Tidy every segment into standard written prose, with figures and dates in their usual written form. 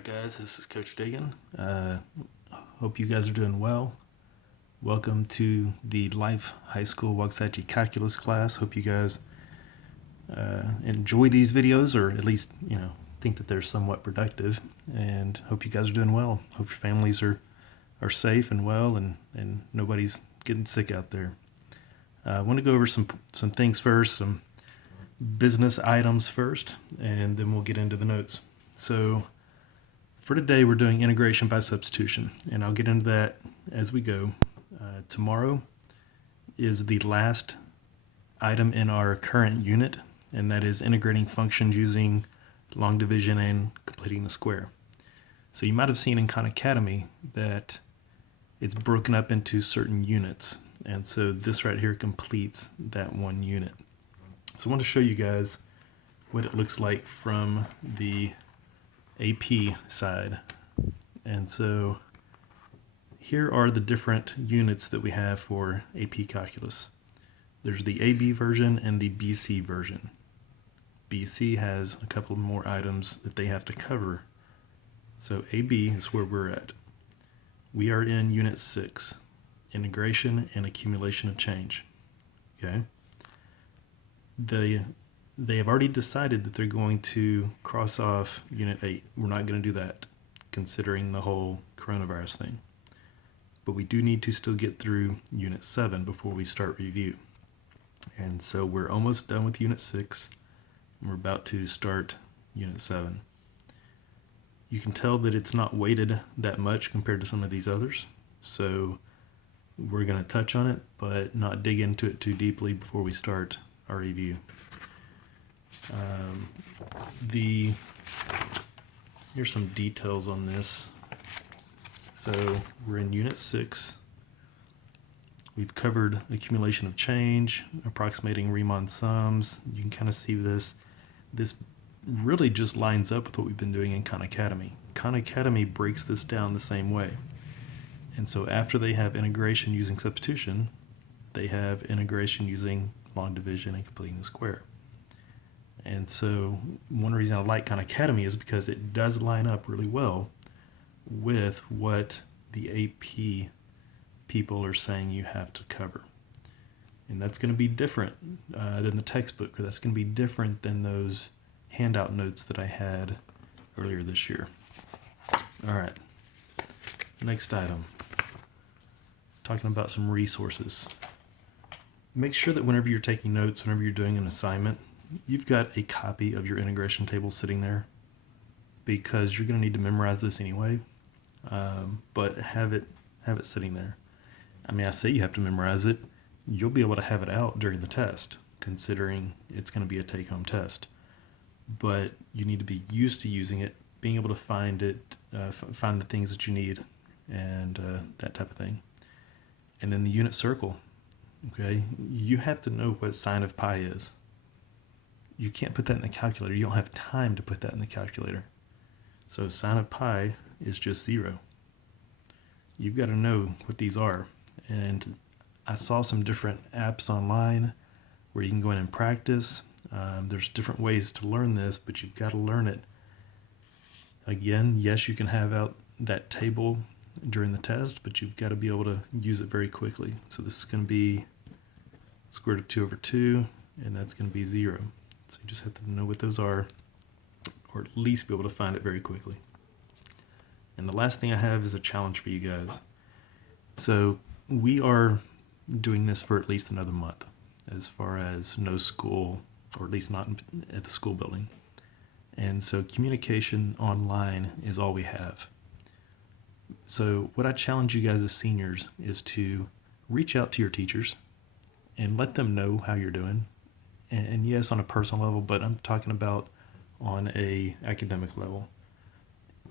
Alright guys, this is Coach Dagan. Hope you guys are doing well. Welcome to the Life High School Waxahachie Calculus class. Hope you guys enjoy these videos, or at least, think that they're somewhat productive, and hope you guys are doing well. Hope your families are safe and well, and nobody's getting sick out there. I want to go over some things first, some business items first, and then we'll get into the notes. So for today, we're doing integration by substitution, and I'll get into that as we go. Tomorrow is the last item in our current unit, and that is integrating functions using long division and completing the square. So you might have seen in Khan Academy that it's broken up into certain units, and so this right here completes that one unit. So I want to show you guys what it looks like from the AP side. And so here are the different units that we have for AP Calculus. There's the AB version and the BC version. BC has a couple more items that they have to cover. So AB is where we're at. We are in Unit 6, Integration and Accumulation of Change. Okay. They have already decided that they're going to cross off Unit 8. We're not going to do that, considering the whole coronavirus thing. But we do need to still get through Unit 7 before we start review. And so we're almost done with Unit 6, and we're about to start Unit 7. You can tell that it's not weighted that much compared to some of these others, so we're going to touch on it, but not dig into it too deeply before we start our review. Here's some details on this. So we're in Unit 6. We've covered accumulation of change, approximating Riemann sums. You can kind of see this. This really just lines up with what we've been doing in Khan Academy. Khan Academy breaks this down the same way. And so after they have integration using substitution, they have integration using long division and completing the square. And so one reason I like Khan Academy is because it does line up really well with what the AP people are saying you have to cover. And that's going to be different than the textbook, or that's going to be different than those handout notes that I had earlier this year. All right, next item, talking about some resources. Make sure that whenever you're taking notes, whenever you're doing an assignment, you've got a copy of your integration table sitting there, because you're going to need to memorize this anyway, but have it sitting there. I mean, I say you have to memorize it. You'll be able to have it out during the test, considering it's going to be a take-home test. But you need to be used to using it, being able to find it, find the things that you need, and that type of thing. And then the unit circle. Okay, you have to know what sine of pi is. You can't put that in the calculator. You don't have time to put that in the calculator. So sine of pi is just 0. You've got to know what these are. And I saw some different apps online where you can go in and practice. There's different ways to learn this, but you've got to learn it. Again, yes, you can have out that table during the test, but you've got to be able to use it very quickly. So this is going to be square root of 2 over 2, and that's going to be 0. So you just have to know what those are, or at least be able to find it very quickly. And the last thing I have is a challenge for you guys. So we are doing this for at least another month, as far as no school, or at least not at the school building. And so communication online is all we have. So what I challenge you guys as seniors is to reach out to your teachers and let them know how you're doing. And yes, on a personal level, but I'm talking about on a academic level.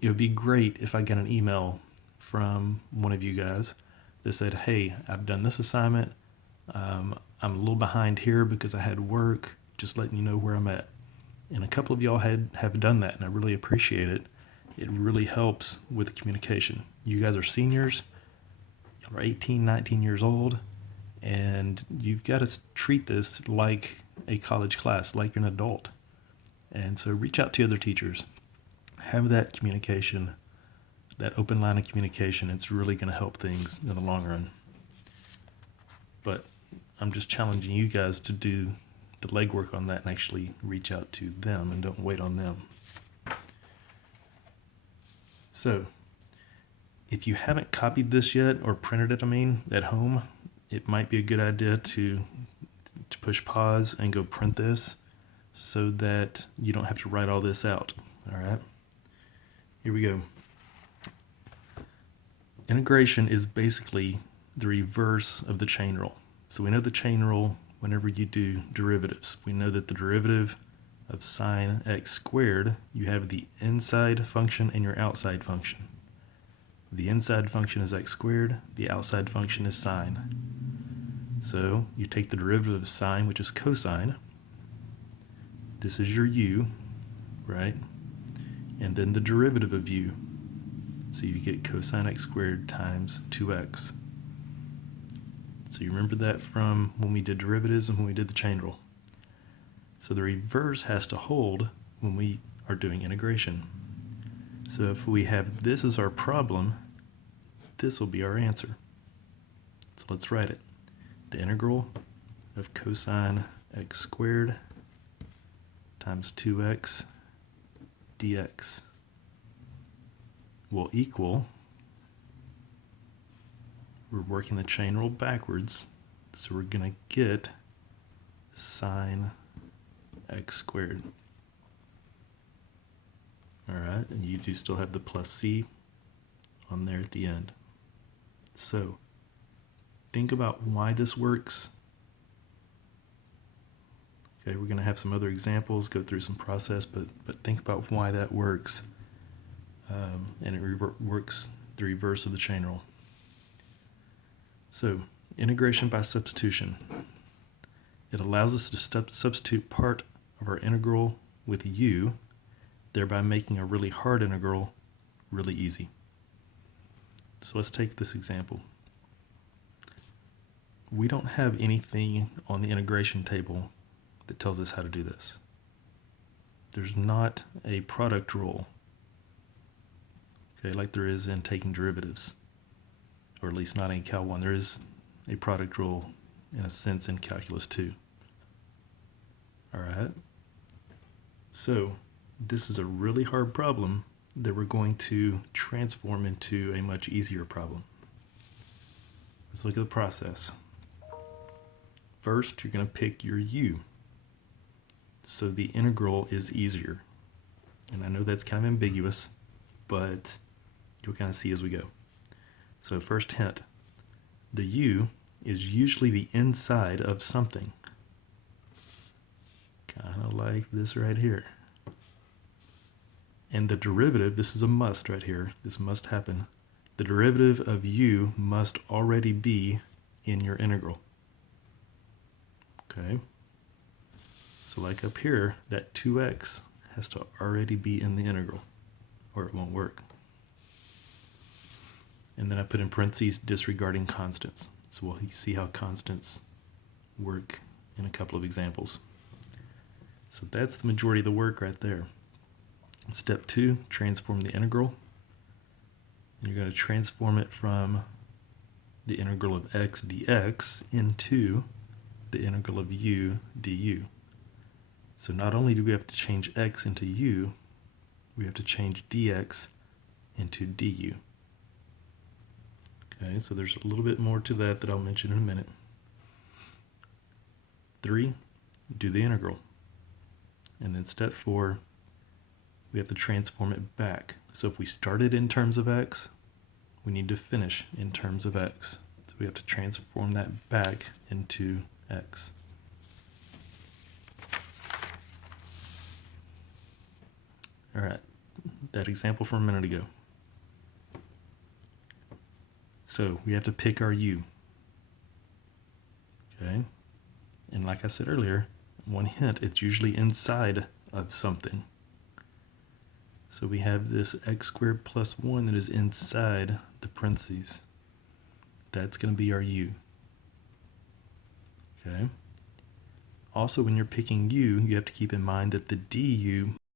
It would be great if I got an email from one of you guys that said, hey, I've done this assignment. I'm a little behind here because I had work, just letting you know where I'm at. And a couple of y'all have done that, and I really appreciate it. It really helps with the communication. You guys are seniors, y'all are 18, 19 years old, and you've got to treat this like a college class, like you're an adult. And so reach out to other teachers. have that communication, that open line of communication. It's really going to help things in the long run. But I'm just challenging you guys to do the legwork on that and actually reach out to them and don't wait on them. So if you haven't copied this yet, or printed it, at home, it might be a good idea to push pause and go print this so that you don't have to write all this out. All right, here we go. Integration is basically the reverse of the chain rule. So we know the chain rule whenever you do derivatives. We know that the derivative of sine x squared, you have the inside function and your outside function. The inside function is x squared, the outside function is sine. So you take the derivative of sine, which is cosine. This is your u, right? And then the derivative of u. So you get cosine x squared times 2x. So you remember that from when we did derivatives and when we did the chain rule. So the reverse has to hold when we are doing integration. So if we have this as our problem, this will be our answer. So let's write it. The integral of cosine x squared times 2x dx will equal, we're working the chain rule backwards, so we're going to get sine x squared. Alright, and you do still have the plus c on there at the end. So think about why this works. Okay, we're going to have some other examples, go through some process, but think about why that works. And it works the reverse of the chain rule. So, integration by substitution. It allows us to substitute part of our integral with u, thereby making a really hard integral really easy. So let's take this example. We don't have anything on the integration table that tells us how to do this. There's not a product rule, okay, like there is in taking derivatives, or at least not in Cal 1. There is a product rule in a sense in Calculus 2. Alright, so this is a really hard problem that we're going to transform into a much easier problem. Let's look at the process. First, you're going to pick your u, so the integral is easier. And I know that's kind of ambiguous, but you'll kind of see as we go. So first hint, the u is usually the inside of something. Kind of like this right here. And the derivative, this is a must right here, this must happen. The derivative of u must already be in your integral. Okay, so like up here, that 2x has to already be in the integral, or it won't work. And then I put in parentheses disregarding constants. So we'll see how constants work in a couple of examples. So that's the majority of the work right there. Step 2, transform the integral. And you're going to transform it from the integral of x dx into the integral of u du. So not only do we have to change x into u, we have to change dx into du. Okay, so there's a little bit more to that I'll mention in a minute. 3, do the integral. And then step 4, we have to transform it back. So if we started in terms of x, we need to finish in terms of x. So we have to transform that back into x. Alright, that example from a minute ago. So we have to pick our u. Okay, and like I said earlier, one hint, it's usually inside of something. So we have this x squared plus 1 that is inside the parentheses. That's going to be our u. Okay. Also, when you're picking u, you have to keep in mind that the du